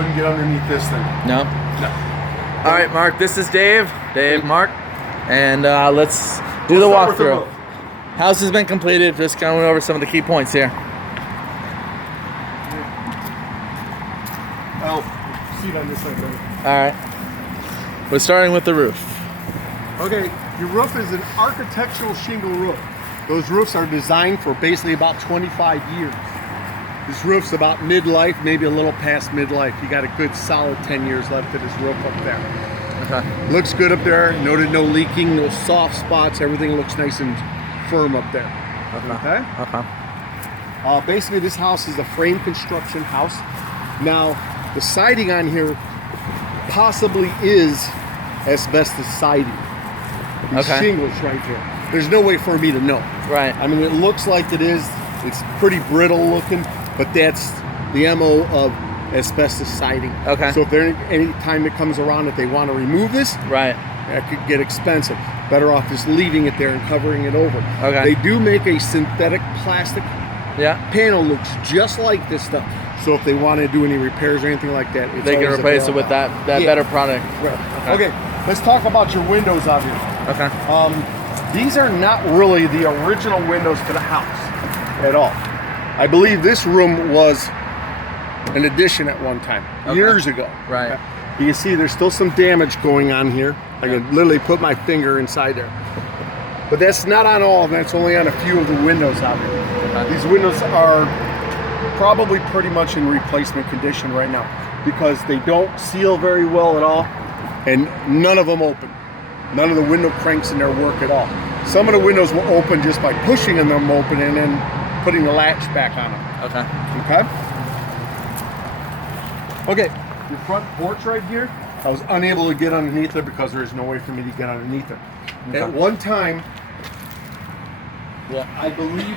couldn't get underneath this thing. No? No. All right, Mark, this is Dave. Mark. And let's do the Start with the walkthrough. roof. House has been completed. Just going over some of the key points here. Oh, seat on this side, baby. All right. We're starting with the roof. Okay, your roof is an architectural shingle roof. Those roofs are designed for basically about 25 years. This roof's about midlife, maybe a little past midlife. You got a good solid 10 years left of this roof up there. Okay. Looks good up there. Noted no leaking, no soft spots. Everything looks nice and firm up there. Okay? Okay. Basically, this house is a frame construction house. Now, the siding on here possibly is asbestos siding. These shingles right here. There's no way for me to know. Right. I mean, it looks like it is. It's pretty brittle looking, but that's the MO of asbestos siding. Okay. So if there any time it comes around that they want to remove this, Right. that could get expensive. Better off just leaving it there and covering it over. Okay. They do make a synthetic plastic Yeah. panel, looks just like this stuff. So if they want to do any repairs or anything like that, it's They can always replace it with available. that better product. Right. Okay, let's talk about your windows out here. Okay. These are not really the original windows to the house at all. I believe this room was an addition at one time, years ago. Right. You can see there's still some damage going on here. I can literally put my finger inside there. But that's not on all of them, that's only on a few of the windows out here. These windows are probably pretty much in replacement condition right now because they don't seal very well at all and none of them open. None of the window cranks in there work at all. Some of the windows will open just by pushing them open and then putting the latch back on them. Okay. Okay? Okay, your front porch right here, I was unable to get underneath it because there's no way for me to get underneath it. Okay. At one time, Yeah. I believe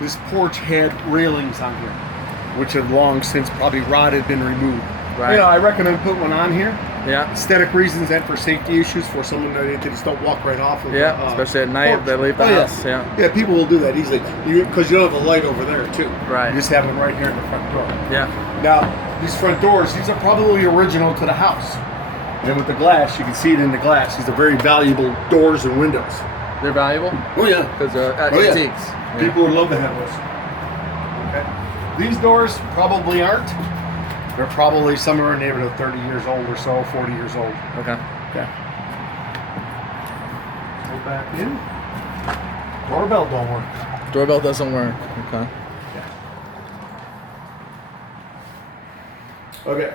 this porch had railings on here, which have long since probably rotted, been removed. Right. You know, I recommend put one on here. Yeah. Aesthetic reasons and for safety issues for someone that they just don't walk right off of Yeah. the, Especially at night, porch. they leave the house. Yeah. Yeah, people will do that easily because you don't have a light over there too. Right. You just have them right here in the front door. Yeah. Now, these front doors, these are probably original to the house. And with the glass, you can see it in the glass. These are very valuable doors and windows. They're valuable Oh yeah. because they're Oh, yeah. antiques. Yeah. People would love to have those. Okay. These doors probably aren't. They're probably somewhere in the neighborhood of 30 years old or so, 40 years old. Okay. Okay. Go back in. Doorbell don't work. Doorbell doesn't work. Okay. Okay.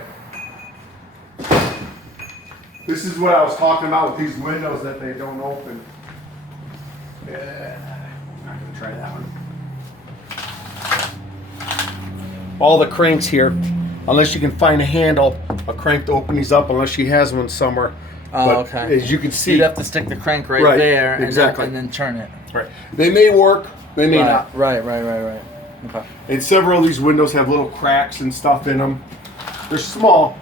This is what I was talking about with these windows that they don't open. Yeah, I'm not gonna try that one. All the cranks here, unless you can find a handle, a crank to open these up, unless she has one somewhere. Oh, But okay. as you can see, You'd have to stick the crank right, Right, there exactly. and then turn it. right. They may work, they may Right. not. Right. Okay. And several of these windows have little cracks and stuff in them. They're small,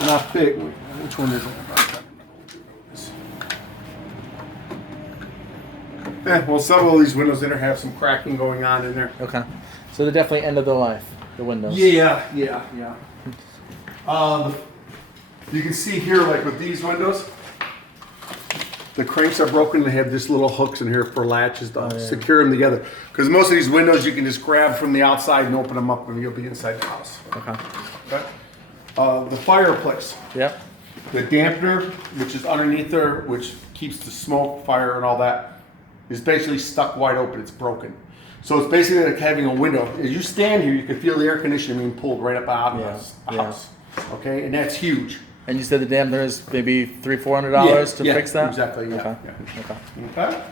they're not big. Which one is it? Well, some of these windows in there have some cracking going on in there. Okay. So they're definitely end of the life, the windows. Yeah. You can see here, like with these windows, the cranks are broken. They have just little hooks in here for latches to secure them together. Because most of these windows you can just grab from the outside and open them up and you'll be inside the house. Okay. The fireplace. Yep. The dampener, which is underneath there, which keeps the smoke, fire, and all that, is basically stuck wide open. It's broken. So it's basically like having a window. As you stand here, you can feel the air conditioning being pulled right up out of the house. Okay, and that's huge. And you said the dampener is maybe $300-$400 to fix that? Exactly. Yeah. Okay. Okay.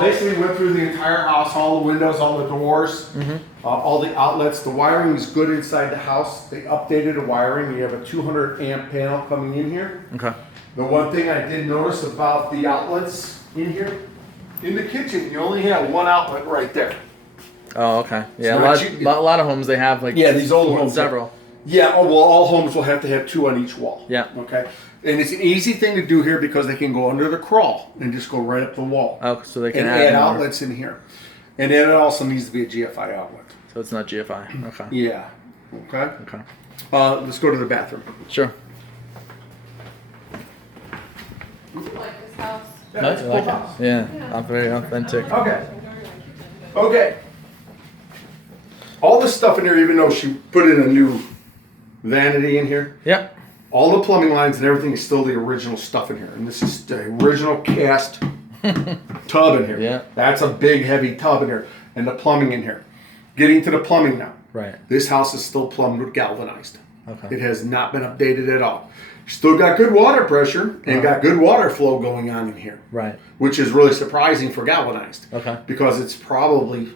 Basically went through the entire house, all the windows, all the doors, all the outlets. The wiring is good inside the house. They updated the wiring. You have a 200 amp panel coming in here. Okay. The one thing I did notice about the outlets in here, in the kitchen, you only have one outlet right there. Oh, okay. Yeah, not a lot of homes they have like these old homes. several. Yeah, oh, well, all homes will have to have two on each wall. Yeah. Okay. And it's an easy thing to do here because they can go under the crawl and just go right up the wall. Oh, so they can and add add more. outlets in here. And then it also needs to be a GFI outlet. So it's not GFI. Okay. Yeah. Okay. Okay. Let's go to the bathroom. Sure. You like this house? Yeah, No, it's a you cool like house. it? Yeah, very authentic. Okay. Okay. All this stuff in here, even though she put in a new vanity in here, Yep. all the plumbing lines and everything is still the original stuff in here. And this is the original cast tub in here. Yeah. That's a big, heavy tub in here. And the plumbing in here. Getting to the plumbing now. Right. This house is still plumbed with galvanized. Okay. It has not been updated at all. Still got good water pressure and got good water flow going on in here. Right. Which is really surprising for galvanized. Okay. Because it's probably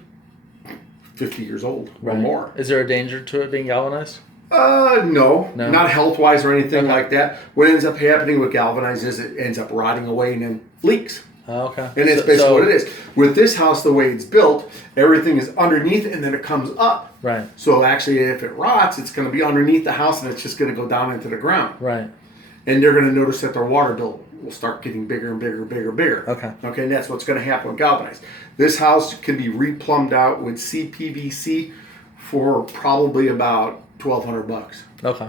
50 years old or more. Is there a danger to it being galvanized? No. No? Not health-wise or anything Okay. like that. What ends up happening with galvanized is it ends up rotting away and then leaks. Oh, okay. And it's basically what it is. With this house, the way it's built, everything is underneath and then it comes up. Right. So actually, if it rots, it's going to be underneath the house and it's just going to go down into the ground. Right. And they're going to notice that their water bill will start getting bigger and bigger and bigger and bigger. Okay. Okay, and that's what's going to happen with galvanized. This house can be replumbed out with CPVC for probably about $1,200. Okay.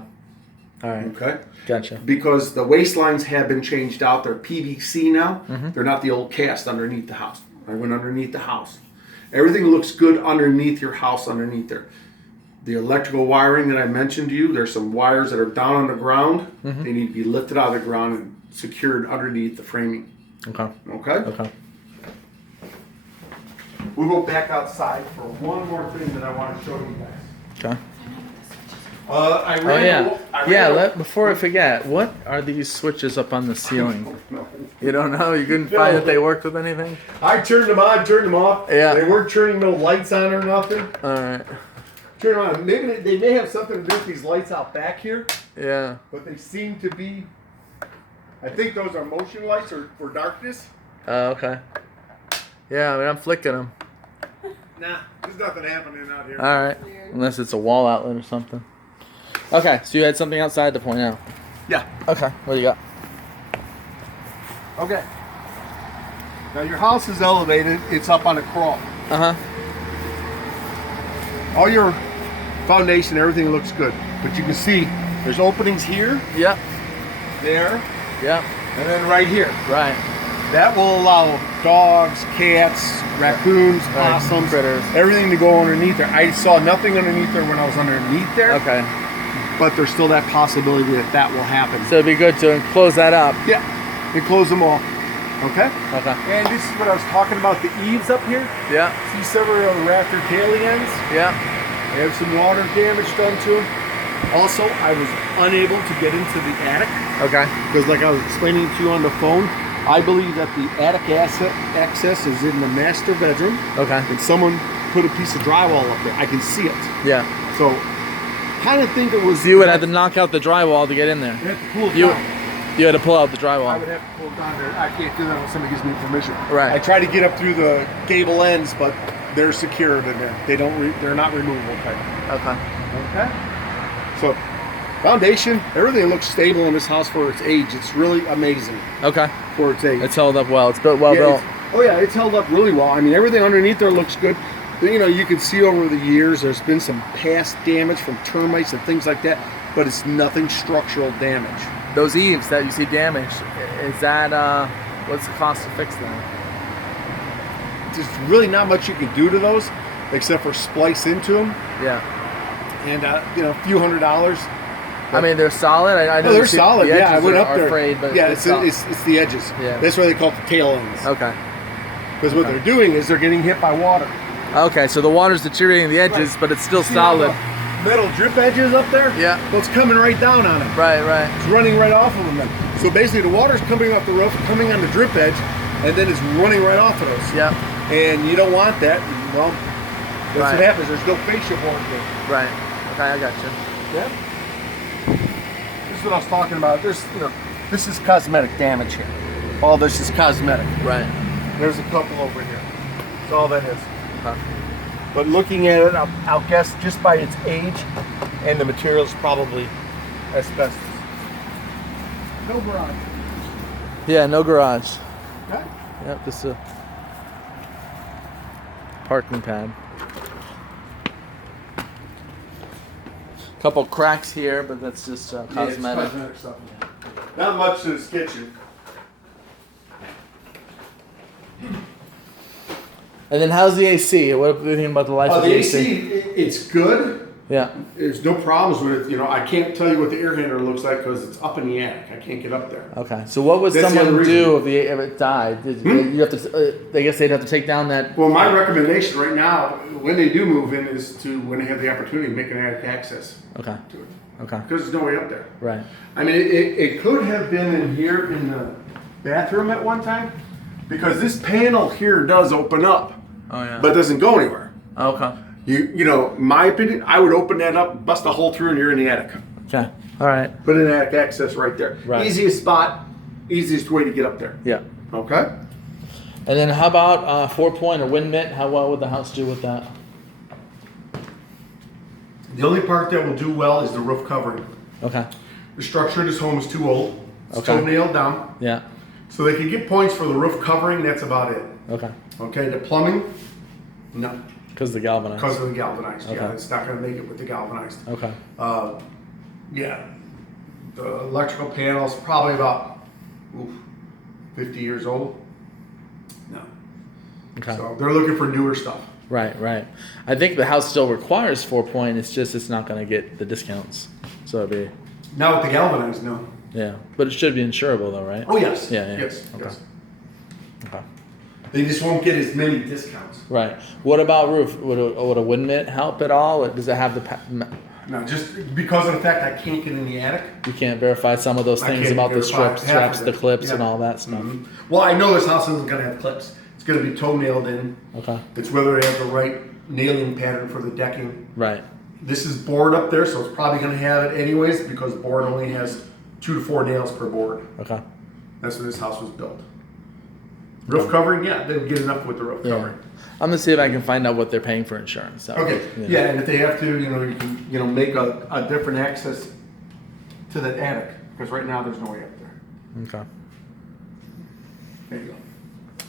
All right. Okay. Gotcha. Because the waste lines have been changed out. They're PVC now. They're not the old cast underneath the house. I went underneath the house. Everything looks good underneath your house, underneath there. The electrical wiring that I mentioned to you, there's some wires that are down on the ground. They need to be lifted out of the ground and secured underneath the framing. Okay. Okay? Okay. We'll go back outside for one more thing that I want to show you guys. Okay. Before I forget, what are these switches up on the ceiling? No. You don't know? You couldn't find that they worked with anything? I turned them on, turned them off. Yeah. They weren't turning no lights on or nothing. All right. Turn them on. Maybe they may have something to do with these lights out back here, Yeah. but they seem to be. I think those are motion lights or for darkness. Okay. Yeah, I mean, I'm flicking them. Nah, there's nothing happening out here. All right. Unless it's a wall outlet or something. Okay, so you had something outside to point out. Yeah. Okay, what do you got? Okay. Now your house is elevated. It's up on a crawl. Uh-huh. All your foundation, everything looks good, but you can see there's openings here, Yep. there, Yep. and then right here. Right. That will allow dogs, cats, raccoons, Right. possums, Critters. everything to go underneath there. I saw nothing underneath there when I was underneath there, Okay. but there's still that possibility that that will happen. So it'd be good to close that up. Yeah, you close them all. Okay? Okay. And this is what I was talking about, the eaves up here. Yeah. See several of the rafter tailing ends? Yeah. They have some water damage done to them. Also, I was unable to get into the attic Okay. because, like I was explaining to you on the phone, I believe that the attic access is in the master bedroom, Okay. and someone put a piece of drywall up there. I can see it. Yeah. So, kind of think it was. So you would have to knock out the drywall to get in there. You have to pull it You down. you had to pull out the I drywall. would have to pull it down there. I can't do that unless somebody gives me permission. Right. I try to get up through the gable ends, but they're secured in there. They don't. They're not removable type. Okay. Okay. So, foundation, everything looks stable in this house for its age. It's really amazing Okay. for its age. It's held up well. It's built well Yeah, built. oh yeah, it's held up really well. I mean, everything underneath there looks good. You know, you can see over the years there's been some past damage from termites and things like that, but it's nothing structural damage. Those eaves that you see damaged, is that what's the cost to fix them? There's really not much you can do to those except for splice into them Yeah. and you know, a few $100s. I mean, they're solid. I know Oh, they're you see solid. the Yeah, I edges went are- up are there. frayed, but yeah, it's it's the edges. Yeah. That's why they call it the tail ends. okay. Because what they're doing is they're getting hit by water. Okay, so the water's deteriorating the edges, but it's still See all solid. the metal drip edges up there? Yeah. Well, it's coming right down on them. Right, right. It's running right off of them then. So basically the water's coming off the roof, coming on the drip edge, and then it's running right off of those. Yep. And you don't want that. Well, that's Right. what happens. There's no fascia board there. Right. Okay, I got you. Yeah. This is what I was talking about. There's, you know, this is cosmetic damage here. All this is cosmetic. Right. There's a couple over here. That's all that is. Okay. But looking at it, I'll guess just by its age and the materials, probably asbestos. No garage. Yeah, no garage. Okay. Yep, just a parking pad. Couple cracks here, but that's just cosmetic. Stuff. Not much to this kitchen. And then how's the AC? What do you think about the life of The the AC, it's good. Yeah. There's no problems with it. You know, I can't tell you what the air handler looks like because it's up in the attic. I can't get up there. Okay. So what would That's the someone other do reason. if it died? You have to. I guess they'd have to take down that. Well, my recommendation right now, when they do move in, is to, when they have the opportunity, make an attic access Okay. to it. Okay. Because there's no way up there. Right. I mean, it could have been in here in the bathroom at one time, because this panel here does open up, Oh yeah. but doesn't go anywhere. Okay. You know, my opinion, I would open that up, bust a hole through, and you're in the attic. Okay. All right. Put an attic access right there. Right. Easiest spot, easiest way to get up there. Yeah. Okay? And then how about 4-point or wind mitt? How well would the house do with that? The only part that will do well is the roof covering. Okay. The structure of this home is too old. It's Okay. toe nailed down. Yeah. So they can get points for the roof covering, that's about it. Okay. Okay, the plumbing, no. Because the galvanized. Because of the galvanized, yeah, Okay. it's not gonna make it with the galvanized. Okay. Yeah, the electrical panel's probably about 50 years old. No. Okay. So they're looking for newer stuff. Right. Right. I think the house still requires 4-point. It's just it's not going to get the discounts. So it'd be Now with the galvanized, no. yeah, but it should be insurable though, right? Oh, yes. Yeah, yeah. Yes, Okay. yes. Okay. They just won't get as many discounts. Right. What about roof? Would a wind mitt help at all? Does it have the? No, just because of the fact I can't get in the attic. You can't verify some of those I things can't about the verify half straps, of the it. clips, Yeah. and all that stuff. Mhm. Well, I know this house isn't gonna have clips. It's gonna be toe nailed in. Okay. It's whether they have the right nailing pattern for the decking. Right. This is board up there, so it's probably gonna have it anyways because board only has 2 to 4 nails per board. Okay. That's when this house was built. Roof covering, yeah, they would get enough with the roof Yeah. covering. I'm gonna see if I can find out what they're paying for insurance. So, Okay, you know. yeah, and if they have to, you can, make a different access to that attic, because right now there's no way up there. Okay. There you go.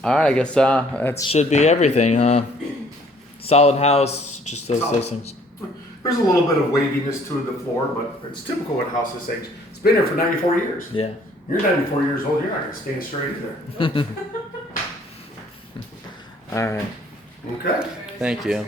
All right. I guess that should be everything. Solid house. Just those Solid. things. There's a little bit of waviness to the floor, but it's typical with a house this age. It's been here for 94 years. Yeah. You're 94 years old, you're not gonna stand straight either. All right. Okay? Thank you.